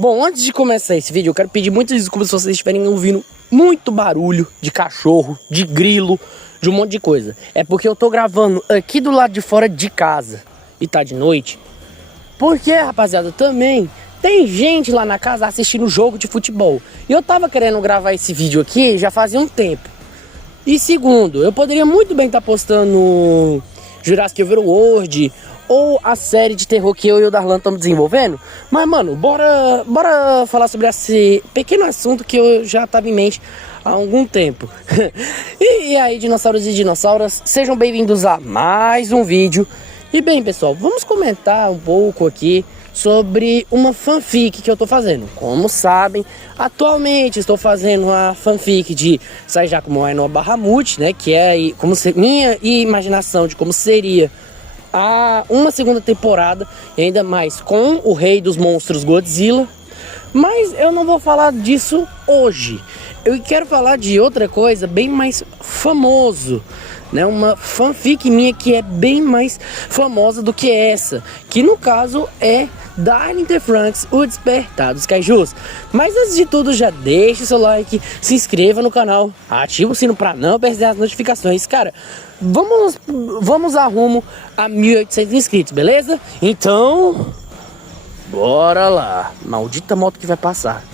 Bom, antes de começar esse vídeo, eu quero pedir muitas desculpas se vocês estiverem ouvindo muito barulho de cachorro, de grilo, de um monte de coisa. É porque eu tô gravando aqui do lado de fora de casa e tá de noite. Porque, rapaziada, também tem gente lá na casa assistindo jogo de futebol. E eu tava querendo gravar esse vídeo aqui já fazia um tempo. E segundo, eu poderia muito bem estar postando Jurassic World ou a série de terror que eu e o Darlan estamos desenvolvendo. Mas, mano, bora falar sobre esse pequeno assunto que eu já tava em mente há algum tempo. E aí, dinossauros e dinossauras, sejam bem-vindos a mais um vídeo. E bem, pessoal, vamos comentar um pouco aqui sobre uma fanfic que eu tô fazendo. Como sabem, atualmente estou fazendo a fanfic de Saijako Moai no Bahamut, né? Que é minha imaginação de como seria uma segunda temporada, e ainda mais com o rei dos monstros Godzilla. Mas eu não vou falar disso hoje. Eu quero falar de outra coisa bem mais famoso, né? Uma fanfic minha que é bem mais famosa do que essa, que no caso é Darling in the Franxx, o Despertar dos Kaijus. Mas antes de tudo, já deixe seu like, se inscreva no canal, ativa o sino para não perder as notificações. Cara, vamos a rumo a 1.800 inscritos, beleza? Então, bora lá. Maldita moto que vai passar.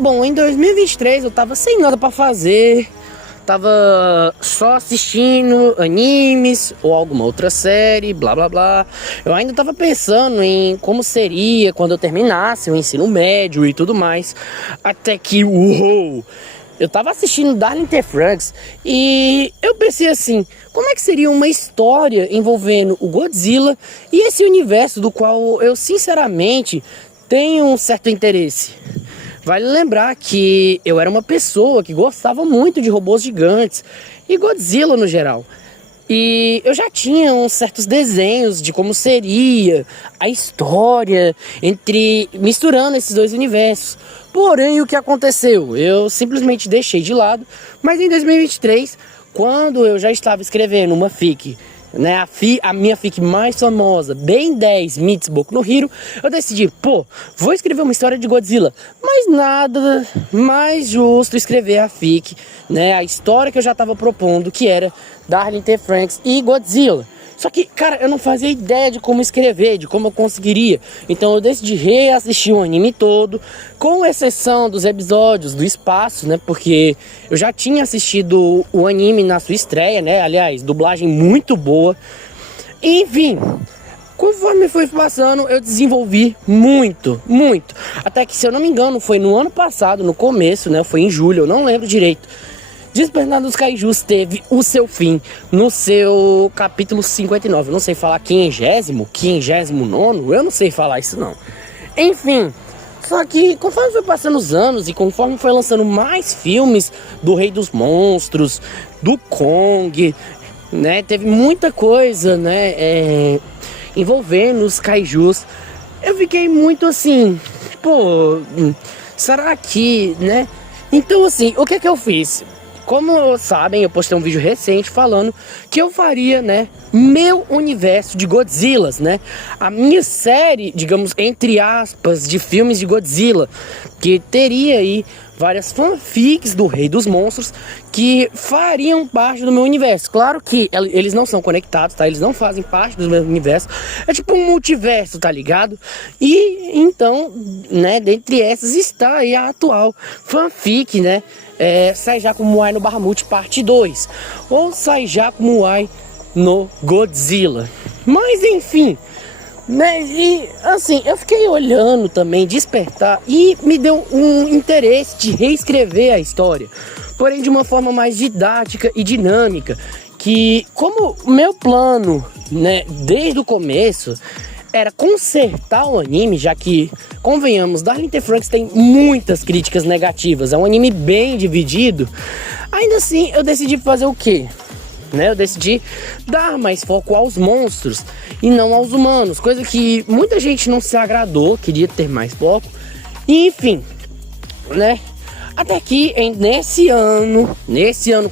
Bom, em 2023 eu tava sem nada pra fazer, tava só assistindo animes ou alguma outra série, blá blá blá. Eu ainda tava pensando em como seria quando eu terminasse o ensino médio e tudo mais. Até que, uou! Eu tava assistindo Darling in the Franxx e eu pensei assim, como é que seria uma história envolvendo o Godzilla e esse universo do qual eu sinceramente tenho um certo interesse. Vale lembrar que eu era uma pessoa que gostava muito de robôs gigantes e Godzilla no geral. E eu já tinha uns certos desenhos de como seria a história misturando esses dois universos. Porém, o que aconteceu? Eu simplesmente deixei de lado, mas em 2023, quando eu já estava escrevendo uma fic, né, a minha fic mais famosa, Ben 10 Meets Boku no Hero, eu decidi, vou escrever uma história de Godzilla. Mas nada mais justo escrever a fic, né, a história que eu já estava propondo, que era Darling in the Franxx e Godzilla. Só que, cara, eu não fazia ideia de como escrever, de como eu conseguiria. Então eu decidi reassistir o anime todo, com exceção dos episódios do espaço, né? Porque eu já tinha assistido o anime na sua estreia, né? Aliás, dublagem muito boa. Enfim, conforme foi passando, eu desenvolvi muito. Até que, se eu não me engano, foi no ano passado, no começo, né? Foi em julho, eu não lembro direito. Despertar dos Kaijus teve o seu fim no seu capítulo 59. Eu não sei falar 50º, 59º, eu não sei falar isso não. Enfim, só que conforme foi passando os anos e conforme foi lançando mais filmes do Rei dos Monstros, do Kong, né, teve muita coisa, né, envolvendo os Kaijus. Eu fiquei muito assim, será que, né? Então assim, o que é que eu fiz? Como sabem, eu postei um vídeo recente falando que eu faria, né, meu universo de Godzillas, né? A minha série, digamos, entre aspas, de filmes de Godzilla, que teria aí várias fanfics do Rei dos Monstros que fariam parte do meu universo. Claro que eles não são conectados, tá? Eles não fazem parte do meu universo. É tipo um multiverso, tá ligado? E então, né, dentre essas está aí a atual fanfic, né? Saijako Moai no Bahamut parte 2 ou Saijako Moai no Godzilla. Mas enfim, né, e assim, eu fiquei olhando também Despertar e me deu um interesse de reescrever a história, porém de uma forma mais didática e dinâmica. que como o meu plano, né, desde o começo era consertar o anime, já que, convenhamos, Darling in the Franxx tem muitas críticas negativas, é um anime bem dividido. Ainda assim, eu decidi fazer o quê? Eu decidi dar mais foco aos monstros e não aos humanos, coisa que muita gente não se agradou, queria ter mais foco. E, enfim, né? Até que nesse ano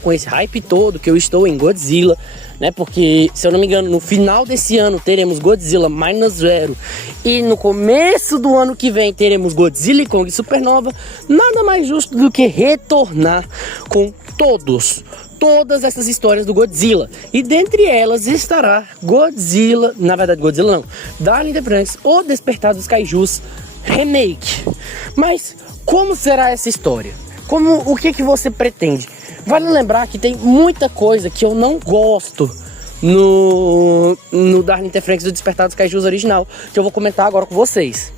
com esse hype todo que eu estou em Godzilla, né? Porque, se eu não me engano, no final desse ano teremos Godzilla Minus Zero e no começo do ano que vem teremos Godzilla e Kong Supernova. Nada mais justo do que retornar com todas essas histórias do Godzilla. E dentre elas estará Godzilla, na verdade Godzilla não, Darling in the Franxx, O Despertar dos Kaijus Remake. Mas como será essa história? O que você pretende? Vale lembrar que tem muita coisa que eu não gosto no Darling in the Franxx do Despertar dos Kaijus original, que eu vou comentar agora com vocês.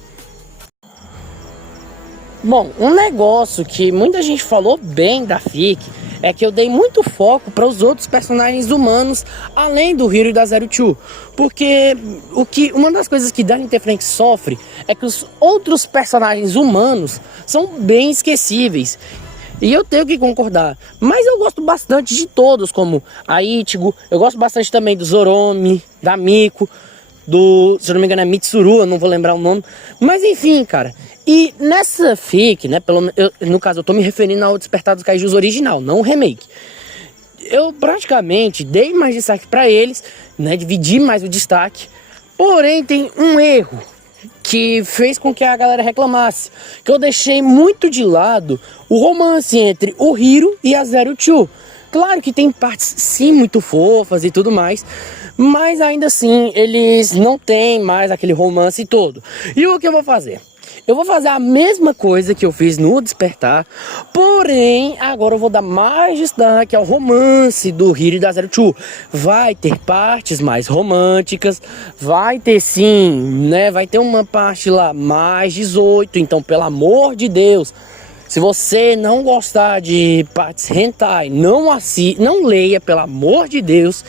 Bom, um negócio que muita gente falou bem da FIC é que eu dei muito foco para os outros personagens humanos, além do Hiro e da Zero Two. Porque uma das coisas que Darling in the Franxx sofre é que os outros personagens humanos são bem esquecíveis. E eu tenho que concordar, mas eu gosto bastante de todos, como a Ichigo, eu gosto bastante também do Zoromi, da Miko, se eu não me engano é Mitsuru, eu não vou lembrar o nome. Mas enfim, cara, e nessa fic, né, no caso eu tô me referindo ao Despertar dos Kaijus original, não o remake. Eu praticamente dei mais destaque pra eles, né, dividi mais o destaque, porém tem um erro que fez com que a galera reclamasse, que eu deixei muito de lado o romance entre o Hiro e a Zero Two. Claro que tem partes sim muito fofas e tudo mais, mas ainda assim eles não têm mais aquele romance todo. E o que eu vou fazer? Eu vou fazer a mesma coisa que eu fiz no Despertar, porém agora eu vou dar mais destaque ao romance do Hiro e da Zero Two. Vai ter partes mais românticas, vai ter sim, né? Vai ter uma parte lá mais 18, então pelo amor de Deus, se você não gostar de partes hentai, não leia, pelo amor de Deus.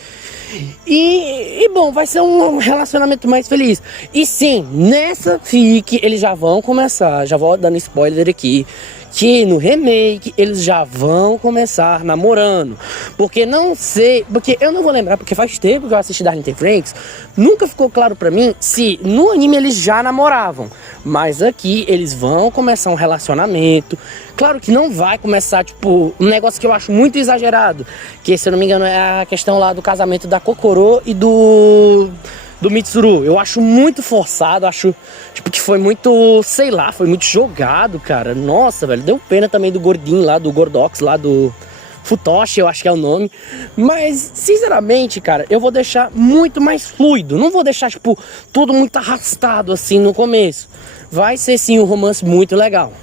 E bom, vai ser um relacionamento mais feliz. E sim, nessa fic eles já vão começar, já vou dando spoiler aqui, que no remake eles já vão começar namorando. Porque eu não vou lembrar, porque faz tempo que eu assisti Darling in the Franxx, nunca ficou claro pra mim se no anime eles já namoravam. Mas aqui eles vão começar um relacionamento. Claro que não vai começar, tipo, um negócio que eu acho muito exagerado, que se eu não me engano é a questão lá do casamento da Kokoro e do Mitsuru. Eu acho muito forçado, acho tipo que foi muito, sei lá, foi muito jogado, cara. Nossa, velho, deu pena também do gordinho lá, do Gordox lá, do Futoshi, eu acho que é o nome. Mas, sinceramente, cara, eu vou deixar muito mais fluido. Não vou deixar, tipo, tudo muito arrastado assim no começo. Vai ser sim um romance muito legal.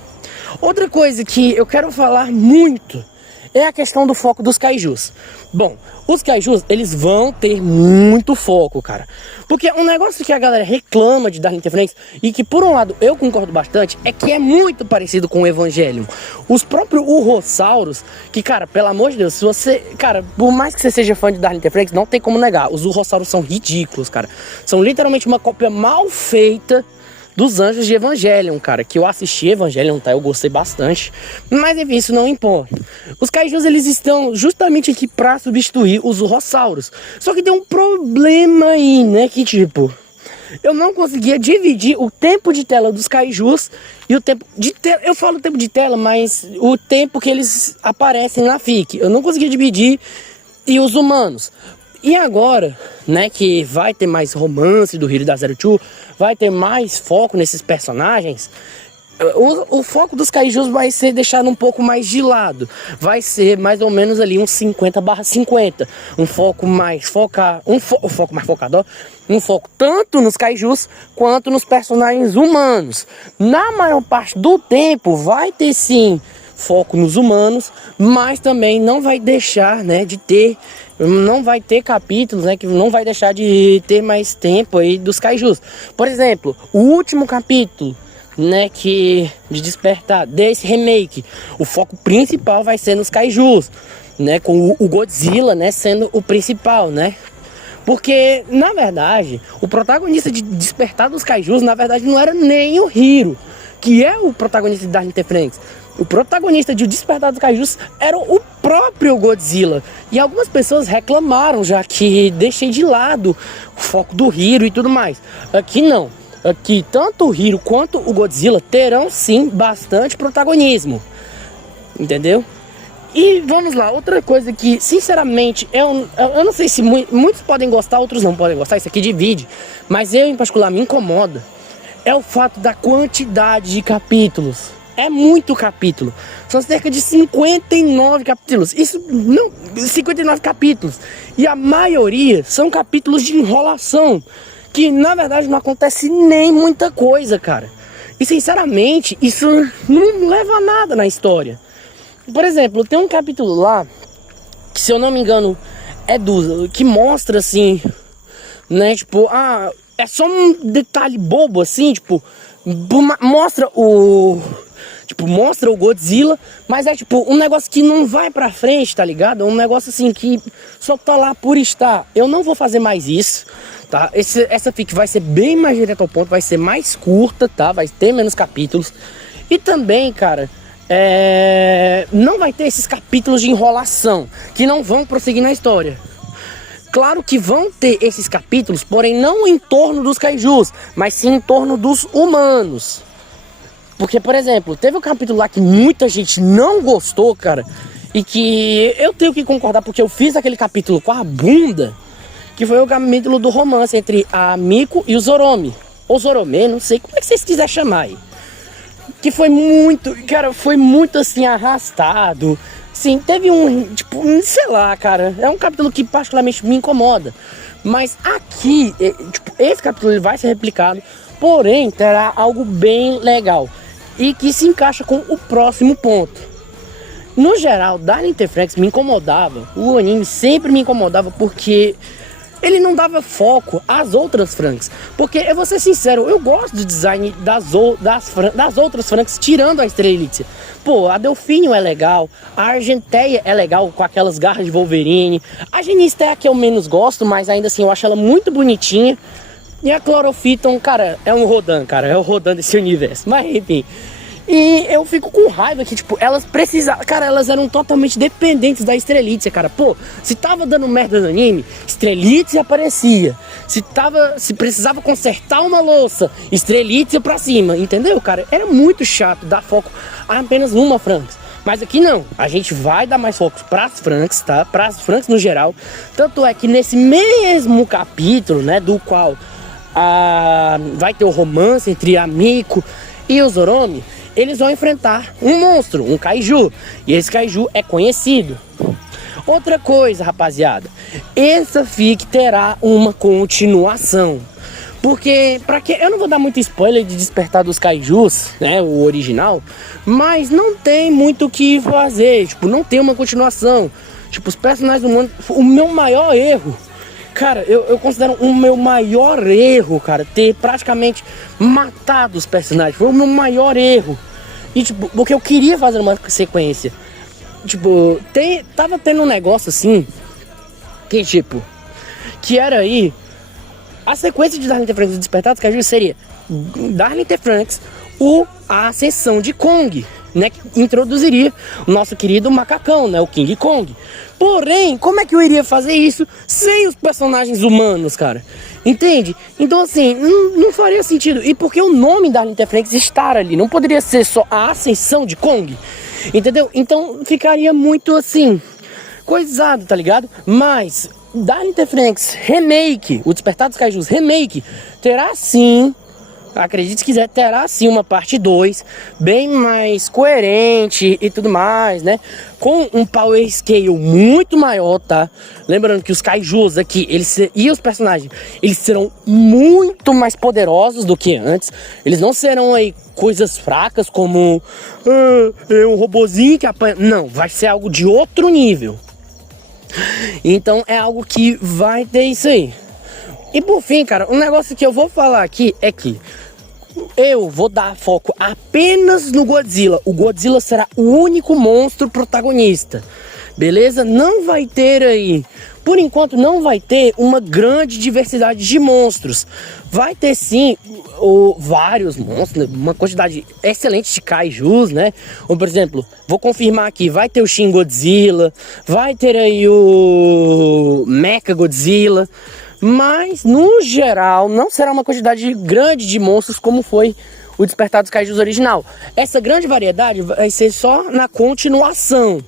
Outra coisa que eu quero falar muito é a questão do foco dos kaijus. Bom, os kaijus, eles vão ter muito foco, cara. Porque um negócio que a galera reclama de Darling in the Franxx, e que por um lado eu concordo bastante, é que é muito parecido com o Evangelion. Os próprios Urosauros, que, cara, pelo amor de Deus, se você... Cara, por mais que você seja fã de Darling in the Franxx, não tem como negar. Os Urosauros são ridículos, cara. São literalmente uma cópia mal feita dos Anjos de Evangelion, cara, que eu assisti Evangelion, tá? Eu gostei bastante. Mas enfim, isso não importa. Os kaijus, eles estão justamente aqui pra substituir os Urosauros. Só que tem um problema aí, né? Que tipo, eu não conseguia dividir o tempo de tela dos kaijus e o tempo de tela. Eu falo tempo de tela, mas o tempo que eles aparecem na FIC. Eu não conseguia dividir e os humanos. E agora, né, que vai ter mais romance do Hiro e da Zero Two, vai ter mais foco nesses personagens, o foco dos kaijus vai ser deixado um pouco mais de lado. Vai ser mais ou menos ali uns 50/50. Um foco mais focado, um foco mais focado, ó, um foco tanto nos kaijus quanto nos personagens humanos. Na maior parte do tempo vai ter sim foco nos humanos, mas também não vai deixar, né, de ter, não vai ter capítulos, né, que não vai deixar de ter mais tempo aí dos kaijus. Por exemplo, o último capítulo, né, que de Despertar desse remake, o foco principal vai ser nos kaijus. né, com o Godzilla, né, sendo o principal, né? Porque, na verdade, o protagonista de Despertar dos Kaijus, na verdade, não era nem o Hiro, que é o protagonista de Dark Knight Franks. O protagonista de Despertar dos Kaijus era o próprio Godzilla. E algumas pessoas reclamaram, já que deixei de lado o foco do Hiro e tudo mais. Aqui não. Aqui, tanto o Hiro quanto o Godzilla terão, sim, bastante protagonismo. Entendeu? E vamos lá, outra coisa que, sinceramente, eu não sei se muitos podem gostar, outros não podem gostar, isso aqui divide, mas eu, em particular, me incomoda, é o fato da quantidade de capítulos. É muito capítulo. São cerca de 59 capítulos. Isso, não, 59 capítulos. E a maioria são capítulos de enrolação, que, na verdade, não acontece nem muita coisa, cara. E, sinceramente, isso não leva a nada na história. Por exemplo, tem um capítulo lá, que se eu não me engano, que mostra assim, né, tipo, é só um detalhe bobo assim, tipo, mostra o Godzilla, mas é tipo, um negócio que não vai pra frente, tá ligado? É um negócio assim que só tá lá por estar. Eu não vou fazer mais isso, tá? Essa fic vai ser bem mais direto ao ponto, vai ser mais curta, tá? Vai ter menos capítulos. E também, cara, não vai ter esses capítulos de enrolação que não vão prosseguir na história. Claro que vão ter esses capítulos, porém não em torno dos kaijus, mas sim em torno dos humanos. Porque, por exemplo, teve um capítulo lá que muita gente não gostou, cara, e que eu tenho que concordar porque eu fiz aquele capítulo com a bunda, que foi o capítulo do romance entre a Miko e o Zoromi, ou Zorome, não sei como é que vocês quiserem chamar aí. Que foi muito, cara, foi muito assim arrastado. Sim, teve tipo, sei lá, cara, é um capítulo que particularmente me incomoda. Mas aqui, tipo, esse capítulo ele vai ser replicado, porém terá algo bem legal e que se encaixa com o próximo ponto. No geral, Dark Knight Franks me incomodava, o anime sempre me incomodava porque ele não dava foco às outras Franks. Porque, eu vou ser sincero, eu gosto do design das outras Franks, tirando a Strelitzia. Pô, a Delfínio é legal, a Argenteia é legal com aquelas garras de Wolverine. A Genista é a que eu menos gosto, mas ainda assim eu acho ela muito bonitinha. E a Chlorofiton, cara, é um Rodan, cara, é o Rodan desse universo. Mas enfim. E eu fico com raiva que, tipo, elas precisavam... Cara, elas eram totalmente dependentes da Strelitzia, cara. Pô, se tava dando merda no anime, Strelitzia aparecia. Se precisava consertar uma louça, Strelitzia pra cima, entendeu, cara? Era muito chato dar foco a apenas uma Franks. Mas aqui não, a gente vai dar mais foco pras Franks, tá? Pras Franks no geral. Tanto é que nesse mesmo capítulo, né, do qual vai ter o romance entre a Miko e o Zoromi, eles vão enfrentar um monstro, um kaiju. E esse kaiju é conhecido. Outra coisa, rapaziada, essa fic terá uma continuação. Porque, eu não vou dar muito spoiler de Despertar dos Kaijus, né, o original, mas não tem muito o que fazer, tipo, não tem uma continuação. Tipo, os personagens humanos, o meu maior erro, cara, eu considero o meu maior erro, cara, ter praticamente matado os personagens. Foi o meu maior erro. E, tipo, porque eu queria fazer uma sequência. Tipo, tava tendo um negócio assim, que era aí, a sequência de Dark Knight Franks e Despertar dos Kaijus seria Dark Knight Franks, a ascensão de Kong, né, que introduziria o nosso querido macacão, né, o King Kong. Porém, como é que eu iria fazer isso sem os personagens humanos, cara? Entende? Então, assim, não faria sentido. E porque o nome da Dark Knight Franks estar ali, não poderia ser só a ascensão de Kong, entendeu? Então, ficaria muito, assim, coisado, tá ligado? Mas Dark Knight Franks Remake, o Despertar dos Kaijus Remake, terá sim, acredite se quiser, terá sim uma parte 2, bem mais coerente e tudo mais, né? Com um power scale muito maior, tá? Lembrando que os kaijus aqui, e os personagens, eles serão muito mais poderosos do que antes. Eles não serão aí coisas fracas como um robozinho que apanha. Não, vai ser algo de outro nível. Então é algo que vai ter isso aí. E por fim, cara, um negócio que eu vou falar aqui é que eu vou dar foco apenas no Godzilla. O Godzilla será o único monstro protagonista. beleza? Não vai ter aí, por enquanto não vai ter uma grande diversidade de monstros. Vai ter sim vários monstros, uma quantidade excelente de kaijus, né? Ou, por exemplo, vou confirmar aqui, vai ter o Shin Godzilla, vai ter aí o Mecha Godzilla, mas no geral não será uma quantidade grande de monstros como foi o Despertar dos Kaijus original. Essa grande variedade vai ser só na continuação.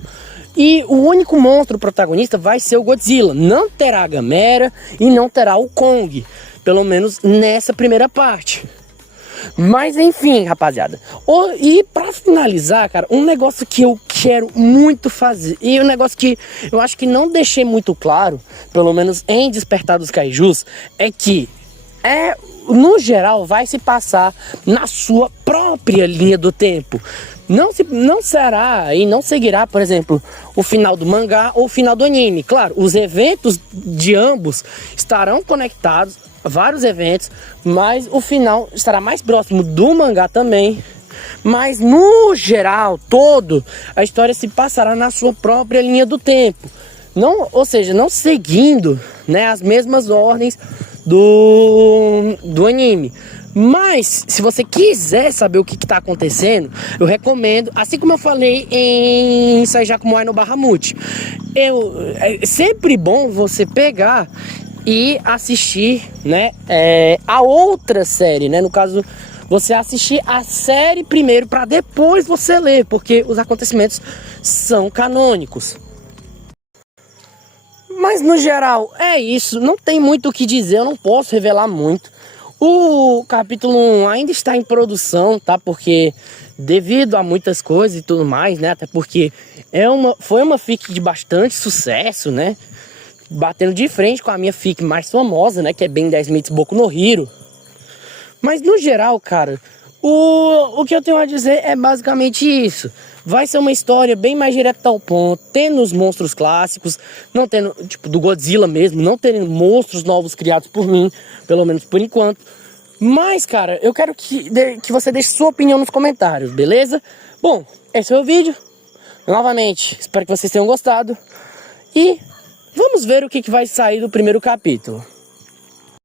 E o único monstro protagonista vai ser o Godzilla. Não terá a Gamera e não terá o Kong. Pelo menos nessa primeira parte. Mas enfim, rapaziada. E pra finalizar, cara, um negócio que eu quero muito fazer, e um negócio que eu acho que não deixei muito claro, pelo menos em Despertar dos Kaijus, é que no geral vai se passar na sua própria linha do tempo. Não será e não seguirá, por exemplo, o final do mangá ou o final do anime. Claro, os eventos de ambos estarão conectados, vários eventos, mas o final estará mais próximo do mangá também. Mas no geral, a história se passará na sua própria linha do tempo. Ou seja, não seguindo, né, as mesmas ordens do anime. Mas, se você quiser saber o que está acontecendo, eu recomendo, assim como eu falei em Saijaku Moai no Bahamut, é sempre bom você pegar e assistir, né, a outra série, né, no caso, você assistir a série primeiro para depois você ler, porque os acontecimentos são canônicos. Mas no geral é isso, não tem muito o que dizer, eu não posso revelar muito. O capítulo 1 ainda está em produção, tá? Porque devido a muitas coisas e tudo mais, né? Até porque foi uma fic de bastante sucesso, né? Batendo de frente com a minha fic mais famosa, né? Que é Ben 10 Mitos Boku no Hero. Mas no geral, cara, o que eu tenho a dizer é basicamente isso. Vai ser uma história bem mais direta ao ponto, tendo os monstros clássicos, não tendo, tipo, do Godzilla mesmo, não tendo monstros novos criados por mim, pelo menos por enquanto. Mas, cara, eu quero que você deixe sua opinião nos comentários, beleza? Bom, esse foi o vídeo. Novamente, espero que vocês tenham gostado. E vamos ver o que vai sair do primeiro capítulo.